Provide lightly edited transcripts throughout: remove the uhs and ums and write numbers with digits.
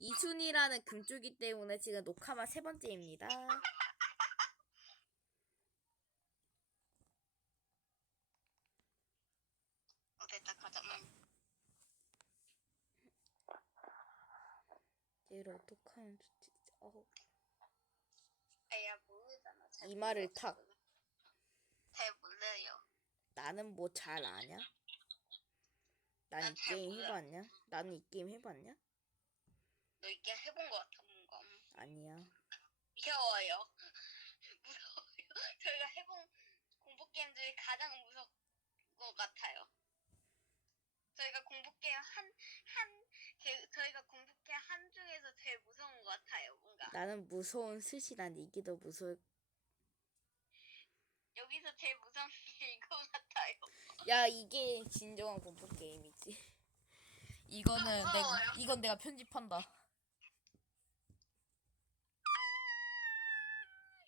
이순이라는 금쪽이 때문에 지금 녹화만 3번째입니다. 됐다, 가자. 얘를 어떡하면 좋지? 야, 모르잖아. 이마를 탁. 잘 몰라요. 나는 뭐 잘 아냐? 난 이 게임 해봤냐? 나는 이 게임 해봤냐? 너 이게 해본 거 같아, 뭔가. 아니야. 무서워요. 무서워요. 저희가 해본 공포 게임 중에 가장 무서운 것 같아요. 저희가 공포 게임 저희가 공포 게임 한 중에서 제일 무서운 것 같아요, 뭔가. 나는 무서운 스시. 난 이게 더 무서워. 여기서 제일 무서운 게 이거 같아요. 야, 이게 진정한 공포 게임이지. 이건 내가 편집한다.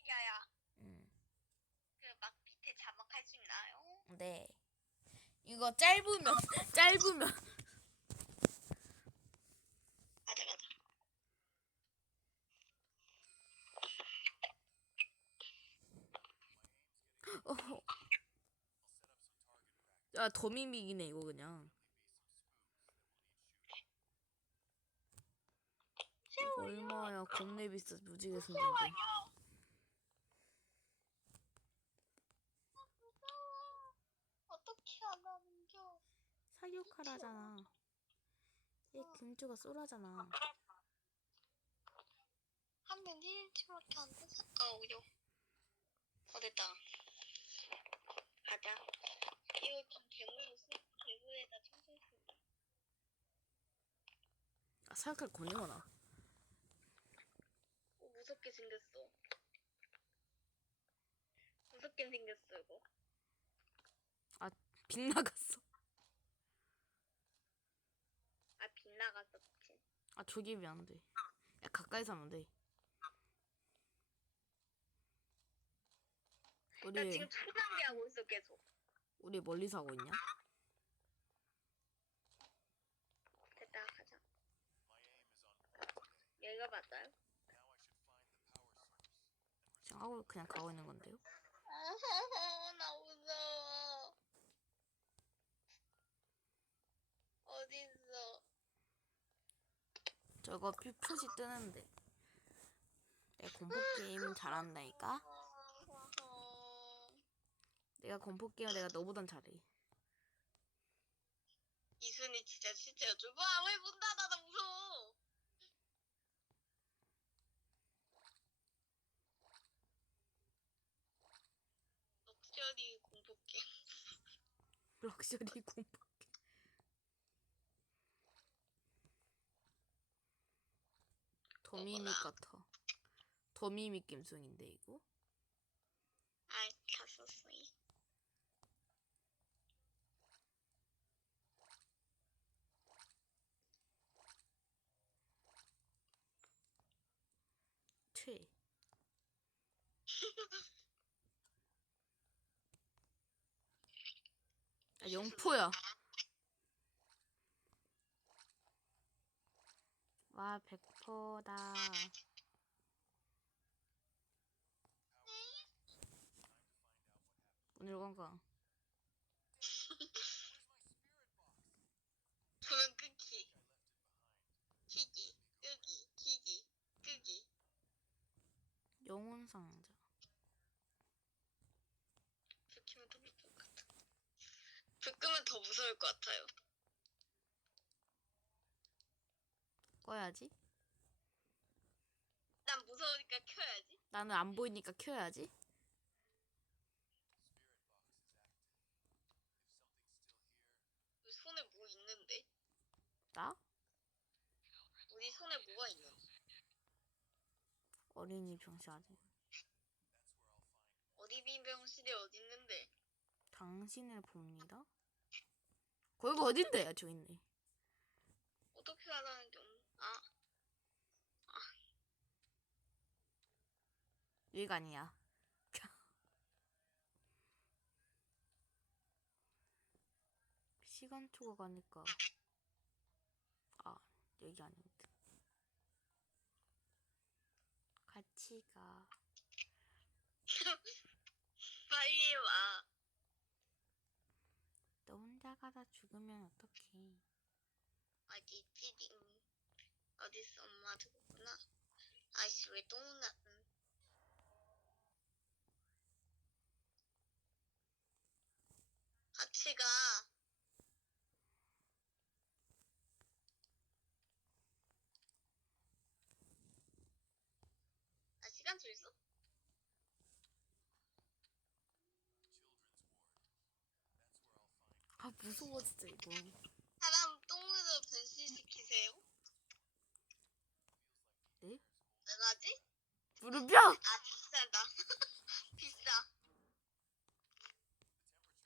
야야. 응. 그 막 밑에 자막할 수 있나요? 네. 이거 짧으면. 맞아. 야, 더 미믹이네 이거 그냥. 이거 얼마야? 겁내 비싸. 무지개 생긴데. 무서워. 어떻게 안 하는겨? 사격하라잖아. 얘 금주가 쏘라잖아. 하면 1초밖에 안 되잖아. 오죠. 됐다. 가자. 이거 좀 괴물에다 청소했습니다. 아, 사격할 권이 많아. 무섭게 생겼어. 무섭게 생겼어, 이거. 아, 빗나갔어. 아, 빗나갔어, 그치? 아, 조립이 안 돼. 야, 가까이서 하면 돼. 나 지금 초단기 하고 있어, 계속. 우리 멀리서 하고 있냐? 됐다, 가자. 여기가 맞아요? 지금 하고 그냥 가고 있는 건데요. 나 무서워. 어딨어? 저거 표시 뜨는데. 내가 공포 게임 잘한다니까. 내가 공포 게임 내가 너보단 잘해. 이순이 진짜 실제였죠? 왜 문 닫아? 나 무서워. 럭셔리 공포게. 럭셔리 공포 게임. 더 미믹 같아. 더 미믹 감성인데 이거? 아이, 다 썼어요. 최. 아, 영포야. 와, 100%다. 오늘 건강. 조명 끄기. 키기. 끄기. 키기. 끄기. 영혼 상자. 불 켜면 더 무서울 것 같아. 불 끄면 더 무서울 것 같아요. 꺼야지. 난 무서우니까 켜야지. 나는 안 보이니까 켜야지. 우리 손에 뭐 있는데? 나? 우리 손에 뭐가 있는데? 어린이 병실 안에. 어린이병실이 어디 있는데? 당신을 봅니다. 거기가 어딘데? 야, 저기 있네. 어떻게 하라는 게 여기가 아니야. 시간 초과 가니까. 아, 여기 아닌데. 같이 가. 빨리 와. 너 혼자 가다 죽으면 어떡해. 어디 찌딩. 어딨어 엄마 두구나. 아이씨 왜 똥나? 같이 가. 아 시간 줄 있어? 아 무서워 진짜 이거. 사람 똥으로 변신시키세요? 네? 얼마지? 무릎뼈! 아 비싸다. 비싸.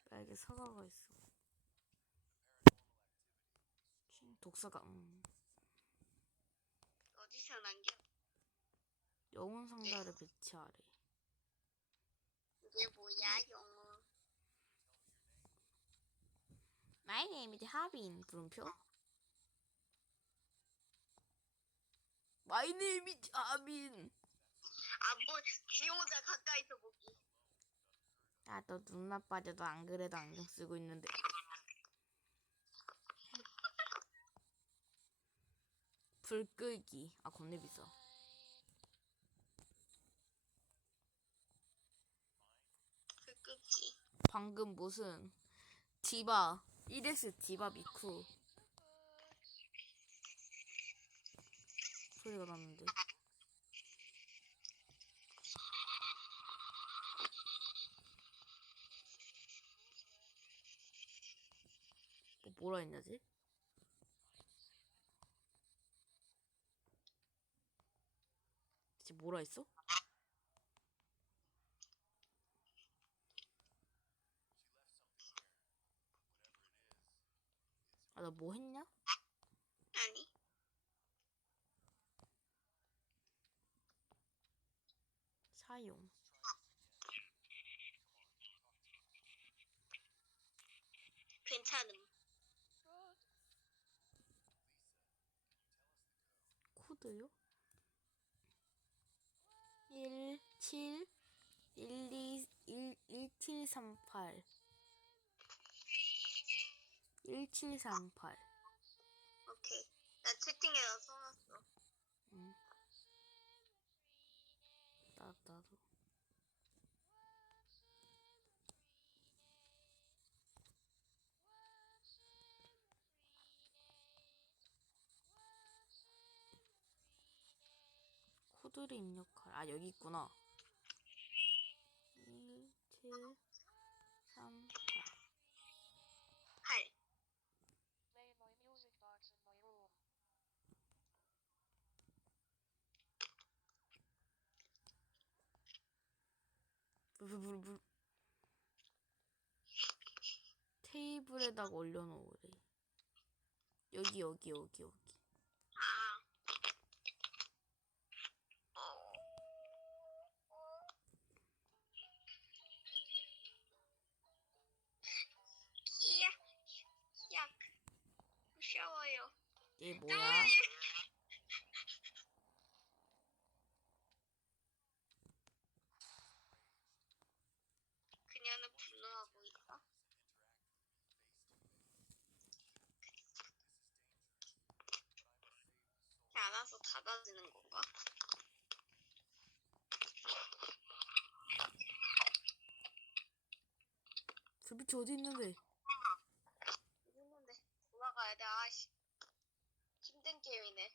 나에게 사과가 있어. 독사가 어디서 남겨? 영혼 상자를 배치하래. 이게 뭐야 영어? My name is 하빈. 물음표. My name is 하빈. 아뭐 지 혼자 가까이서 보기. 나도 눈 나빠져도 안 그래도 안경 쓰고 있는데. 불 끄기. 아 겁내 비싸. 그 끄기. 방금 무슨 디바 1S 디바 미쿠 소리가 났는데. 뭐라 했냐지? 대체 뭐라 했어? 아 나 뭐 했냐? 아니. 사용. 괜찮음. 코드요? 17 12 1738 1738. 오케이. 나 채팅에다 써놨어. 응. 나도. 코드를 입력할. 아 여기 있구나. 1738. 8. Play my music box in my room. 물. 테이블에다가 올려놓으래. 여기. 아. 키야. 키야. 무서워요. 얘 뭐야? 그녀는 분노하고 있어. 알아서 닫아주는 건가? 불빛이 어디 있는데? 있는데 돌아가야 돼. 아씨. 힘든 게임이네.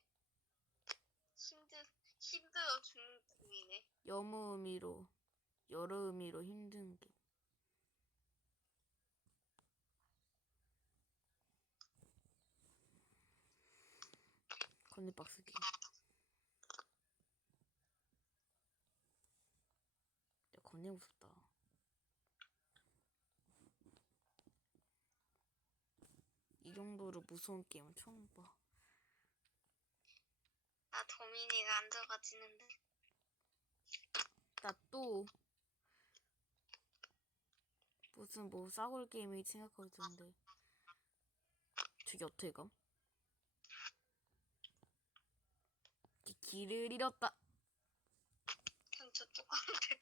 힘들어 죽는 게임이네. 여러 의미로 힘든 게. 건네박스 기. 야, 겁내 무섭다. 이 정도로 무서운 게임은 처음 봐. 나 도민이가 앉아가지는데. 나 또 무슨 뭐 싸울 게임이 생각하고 있었는데 저기 어떻게 감? 길을 잃었다.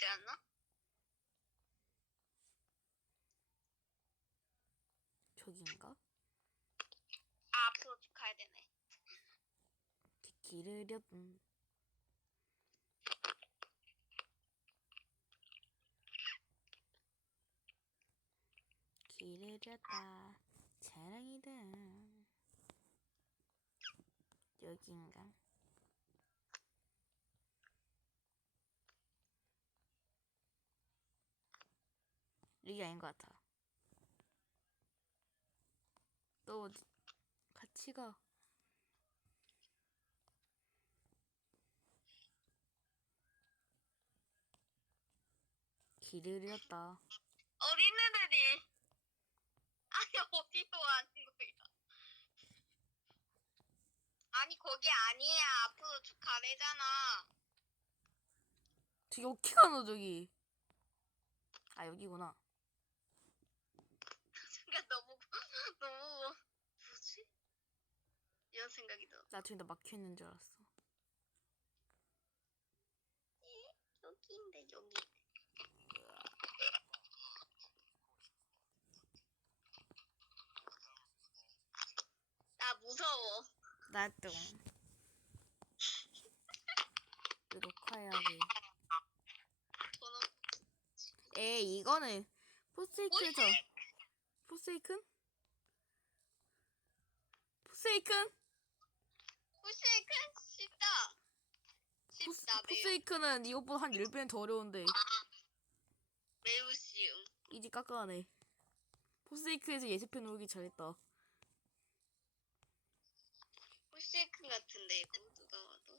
거였나? 저기인가? 아, 앞으로 쭉 가야 되네. 길을 잃었다 사랑이다. 여기인가? 여기 아닌 것 같아. 너 어디 같이 가. 길을 잃었다. 어린애들이 아니 어디로 가는 거야? 아니 거기 아니야. 앞으로 쭉 가래잖아. 저기 어떻게 가노 저기? 아 여기구나. 순간 너무 뭐지? 이런 생각이 들어. 나 저기다 막혀 있는 줄 알았어. 여기인데 여기. 나 무서워. 나도. 이거 녹화해야 돼. 저는 이거는 포세이크에서 포세이큰? 후쉐이크 쉽다. 쉽다. 포세이크는 이것보다 한 10배는 더 어려운데 매우 쉬움. 이지 깎아내. 포세이크에서 예습해 놓기 잘했다. 후쉐이크 같은데 이거 누가 와도.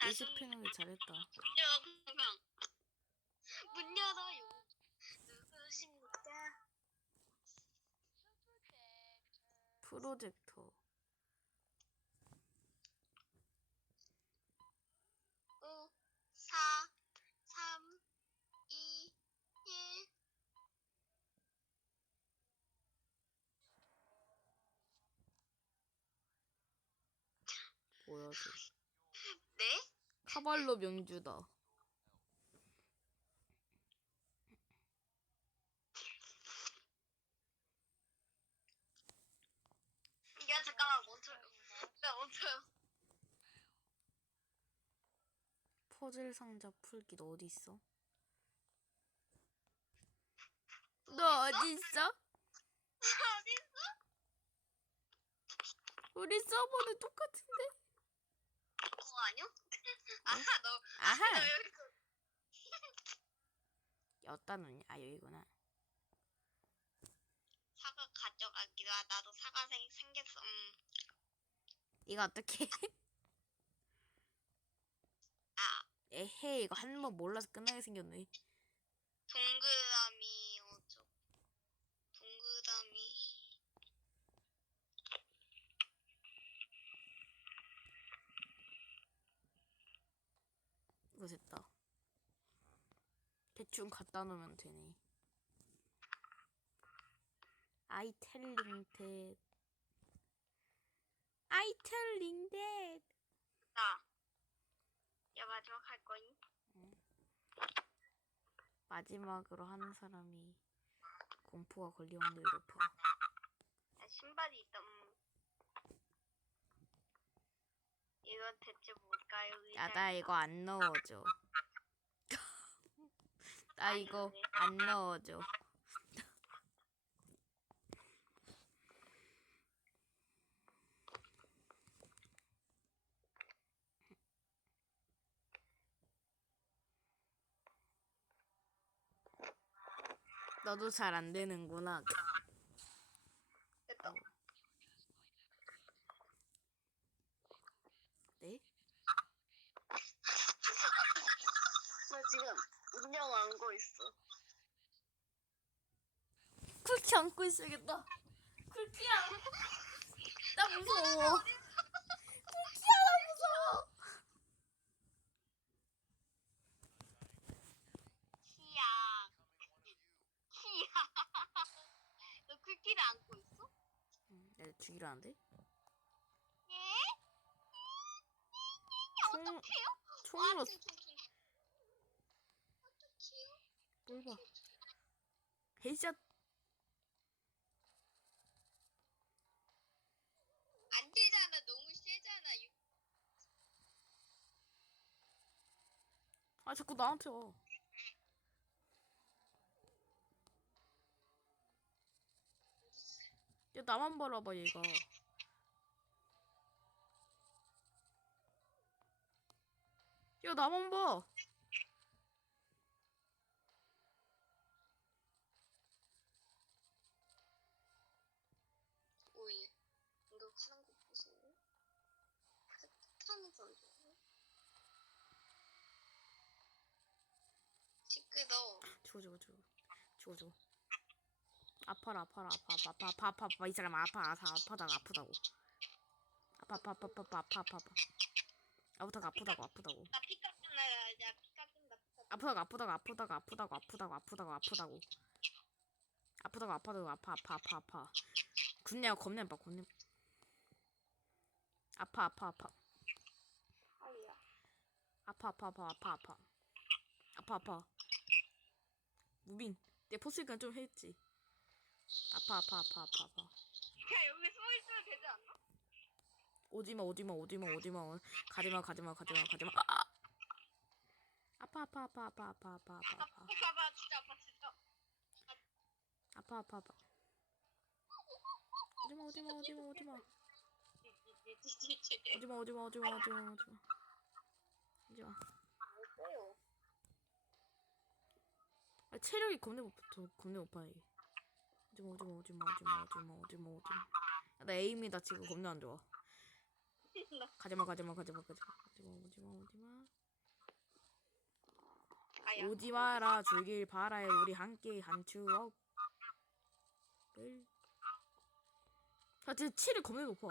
나 예습해 놓기 잘했다. 문 열어요. 누구십니까? 프로젝터. 5, 4, 3, 2, 1. 뭐야 저. 네? 카발로 명주다. 야 잠깐만 멈춰요. 야 멈춰요. 퍼즐 상자 풀기 너 어디 있어? 너 어디 있어? 어딨어? 우리 서버는 똑같은데? 아니요? 아하 너 아하. 여기 어디다 놓냐? 아 여기구나. 사과 가져가기로 하. 나도 사과 생겼어. 이거 어떻게? 아 에헤이 이거 한 번 몰라서 끝나게 생겼네. 동그라미 어쩌. 동그라미. 이거 됐다. 대충 갖다 놓으면 되네. I telling that. I telling that. 나. 야 마지막 할 거니? 마지막으로 하는 사람이 공포가 걸릴 확률이 높아. 야, 신발이 있다. 이건 대체 뭘까요? 야, 나 이거 안 넣어줘. 나 이거 안 넣어줘. 너도 잘 안 되는구나. 됐다. 네? 나 지금 운영 안고 있어. 쿨키 안고 있어야겠다. 쿨키야. 나 무서워. 쿨키야 나 무서워. 키야. 키야. 너 쿨키를 안고 있어? 내가 죽이라는데? 예? 총으로 어떡해요? 뭘 봐. 헤이샷. 안 되잖아. 너무 세잖아. 아 자꾸 나한테 와. 야 나만 바라봐 얘가. 야 나만 봐. 오예. 이거 하는 거 보세요. 타는 던져. 시끄러. 죽어. 아파라. 아파. 이 사람 아프다고. 아파. 아프다고. 나 피 깎는다. 야, 피 깎는다. 아파. 군내가 겁내 아파. 아파. 아야. 아파. 무빙. 내 포스니까 좀 했지. 아파. 야, 여기 숨어 있으면 되지 않나? 오지마. 가지마. 아! 아파. 봐봐, 진짜 아파, 진짜. 아파. 오지마. 뭐예요? 아, 체력이 겁내 높아 이게. 오지마. 나 에임이다 지금 겁내 안 좋아. 가지마. 아야. 오지 마라 주길 바라요 우리 함께 한 추억을. 아 진짜 치를 겁내 높아.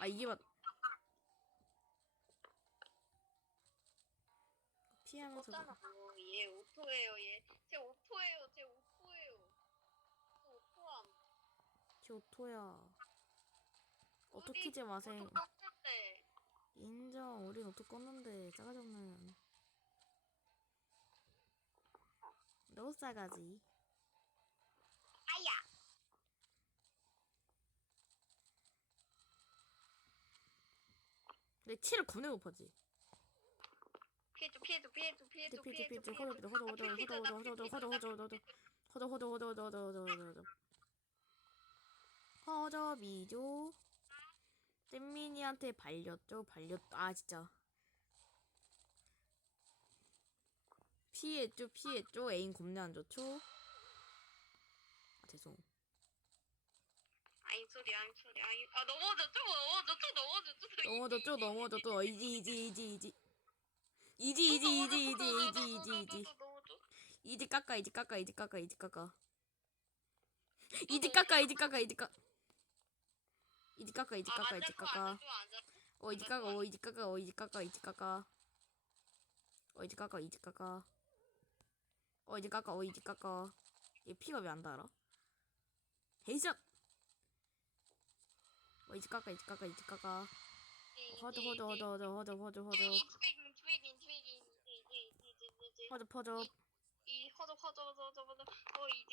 아 이게 맞. 피하면서 잖아 얘 오토예요, 얘. 제 오토예요. 오토함. 교토야. 어떻게지 마세요. 오토 떴는데. 인정. 우린 오토 껐는데 싸가지 없는. 너 싸가지. 아야. 내 치를 겁내 높았지. 피해줘. 허저 미조. 잼민이한테 발렸죠. 아 진짜. 피했죠. 애인 겁내 안 좋죠. 아, 죄송. 아임 소리. 아, 넘어졌죠. 넘어졌죠. 이지. 이지 깎아. 이지 깎아. 얘 피가 왜 안 달아? 헤이샷. 이지 깎아. 허저. 퍼져. 이 허저. 이제.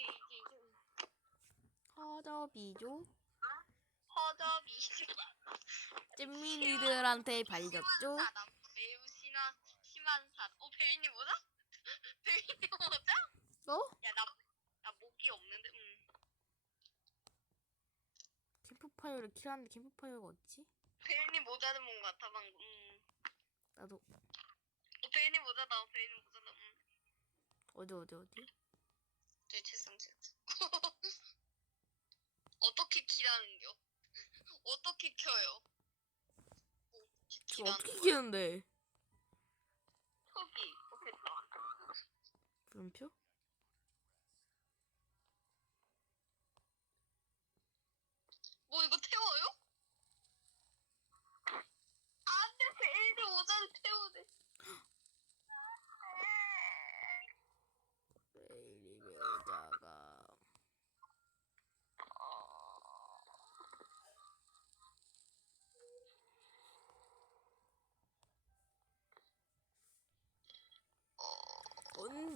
허저 비조. 허저 미죠. 잼민이들한테 발렸죠. 매우 심한 산. 베인이 뭐죠? 어? 야, 나 목이 없는데. 캠프파이어를 킬하는데 캠프파이어가 어딨지? 베인이 모자는 뭔 같아 방금. 나도. 베인이 모자다. 어디? 네, 죄송. 어떻게 키라는겨? 어떻게 켜요? 저 어떻게 키는데? 턱이 좋겠다. 물음표? 뭐 이거 태워요? 안돼, 베인이 모자를 태우네. 베일리 배우자가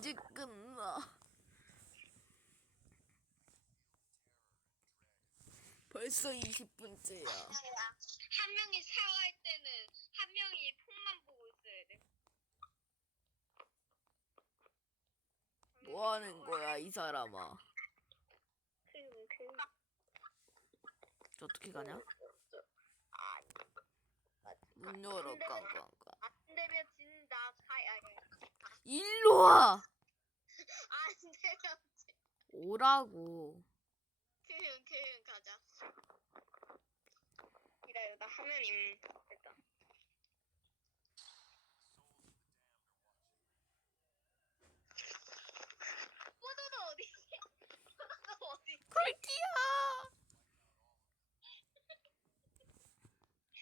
이제 끝나. 벌써 20분째야. 한 명이 샤워할 때는 한 명이 폰만 보고 있어야 돼. 뭐 하는 거야, 이 사람아? 저 어떻게 가냐? 문 열어, 깡깡깡. 안 되면 진다. 일로 와! 안 되면 오라고. 그냥 가자. 기다려, 나 화면 됐다. 뽀도도 어디 있지? 뽀도도 어디 있지? 콜키야!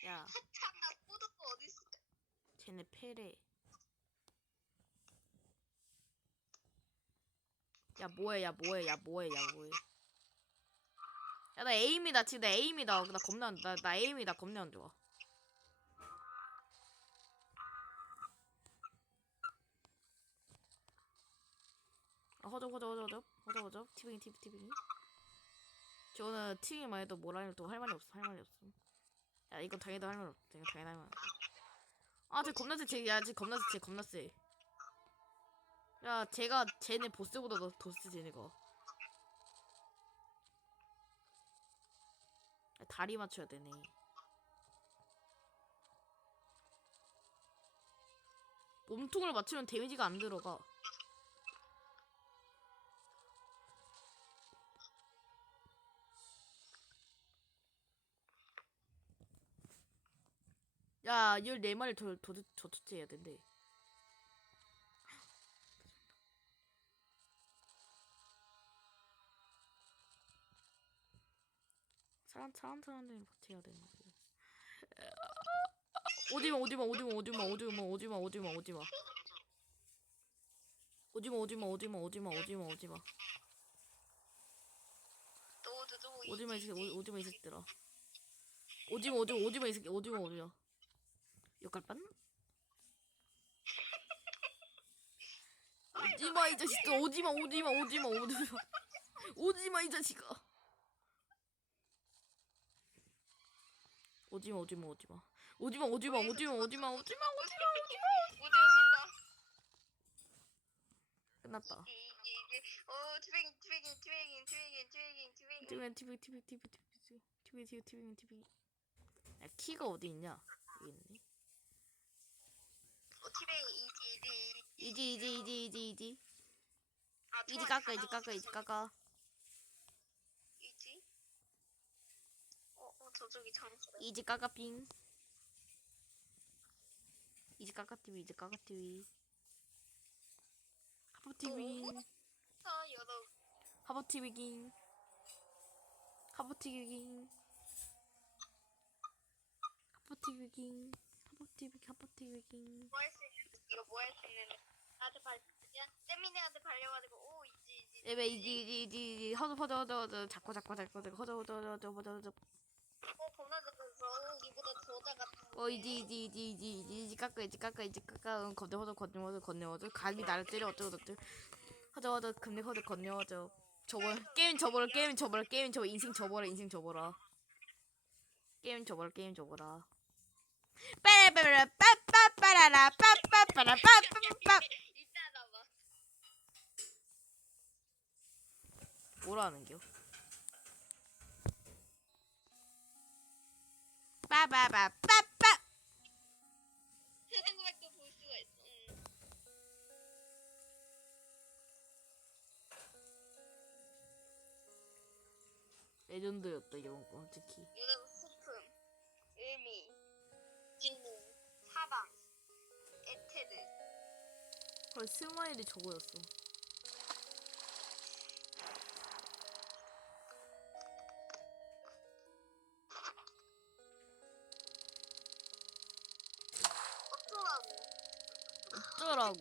야, 하찮아, 뽀도도 어디 있어? 쟤네 패래. 야, 뭐해. 야, 나 에임이다, 지금 나 에임이다. 나 겁나, 나 에임이다, 겁나 안 좋아. 허접. 티빙이. 저는 티빙만 해도 뭐라 해도 할 말이 없어. 야, 이거 당해도 할 말 없어. 당연히 할 말 없어. 아, 쟤 겁나 세. 쟤 겁나 세. 야, 쟤네 보스보다 더 세, 쟤네가. 야, 다리 맞춰야 되네. 몸통을 맞추면 데미지가 안 들어가. 야, 14마리 더 처치해야 된대. 사람들이 버텨야 되는 거고. 오지마. 오지마 이 새끼들아. 오지마 이 새끼. 오지마. 역할반? 오지마 이 자식들. 오지마 이 자식아. 오지마. 끝났다. TV. 야, 키가 어디 있냐? 여기 있네. 이지. 이지 깎아. 저쪽이 장소. 이지 깎아핑. 이지 깎아TV. 하버TV. 여러. 하버TV깅. 뭐 할 수 있는 이거 뭐 할 수 있는 나한테 세미네한테 발려가지고 오 이지 왜 이지 허저 자꾸 허저 겁나 작아서 이보다 더 작았어. 이지 깎아 건네워줘 각이 나를 때려 어쩌고 허저 건네워줘 게임 접어라 인생 접어라 빠라빠라라 빠빠빠라 빠빠빠 있잖아 봐. 뭐라는겨? 빠빠빠 빠빠 세상 고백도 볼 수가 있어. 레전드였다 이런 거 특히. 요즘 스품, 의미, 진노, 사방, 에테르. 헐 스마일이 저거였어. 어쩌라고.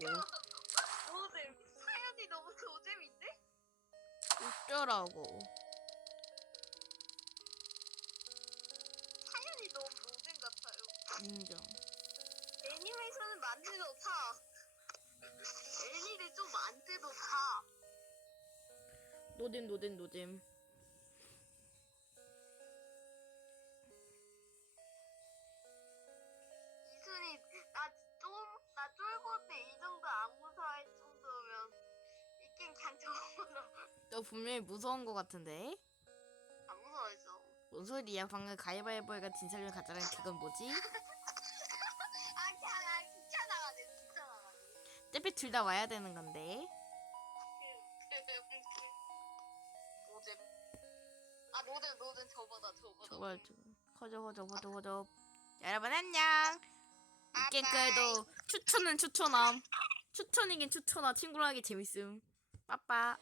노잼. 사연이 너무 노잼인데? 어쩌라고. 사연이 너무 노잼 같아요. 인정. 애니메이션은 만지 좋다. 애니를 좀 안 뜯어 다. 노잼. 이순이 나 쫄보 때 이 정도 안 무서워할 정도면 이 게임 그냥 접어라. 너 분명히 무서운 거 같은데? 안 무서워했어. 뭔 소리야? 방금 가위바위보가 진설명 가짜라는 그건 뭐지? 귀찮아가지고 귀찮아가지고. 어차피 둘 다 와야 되는 건데. 노잼. 아 노잼 저보다. 저거 허접. 여러분 안녕. 이 게임 그래도 추천은 추천함. 추천이긴 추천함. 친구랑 하기 재밌음. 빠빠.